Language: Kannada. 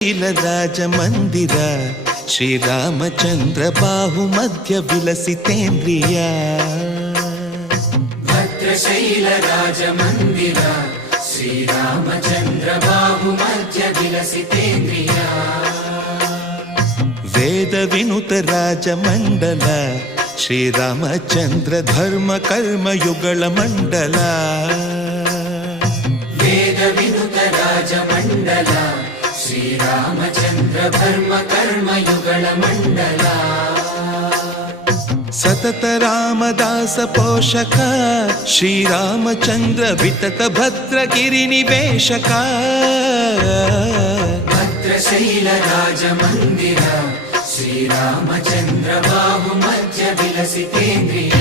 ರಾಜ ಮಂದಿರ ಶ್ರೀರಾಮಚಂದ್ರ ಬಾಹು ಮಧ್ಯ ವಿಲಸಿತೇಂದ್ರಿಯ ಭದ್ರಶೈಲ ರಾಜ ಮಂದಿರ ಶ್ರೀರಾಮಚಂದ್ರ ಬಾಹು ಮಧ್ಯ ವಿಲಸಿತೇಂದ್ರಿಯ ವೇದ ವಿನುತ ರಾಜ ಮಂಡಲ ಶ್ರೀರಾಮಚಂದ್ರ ಧರ್ಮ ಕರ್ಮ ಯುಗಳ ಮಂಡಲ ವೇದ ವಿನುತ ರಾಜ ಮಂಡಲ ಶ್ರೀರಾಮಚಂದ್ರ ಧರ್ಮ ಕರ್ಮ ಯುಗಳ ಮಂಡಲ ಸತತ ರಾಮದಾಸ ಪೋಷಕ ಶ್ರೀರಾಮಚಂದ್ರ ವಿತತ ಭದ್ರಗಿರಿ ನಿವೇಶಕ ಭದ್ರಶೈಲ ರಾಜ ಮಂದಿರ ಶ್ರೀರಾಮಚಂದ್ರ ಬಾಹು ಮಧ್ಯ ವಿಲಸಿತೇಂದ್ರಿಯ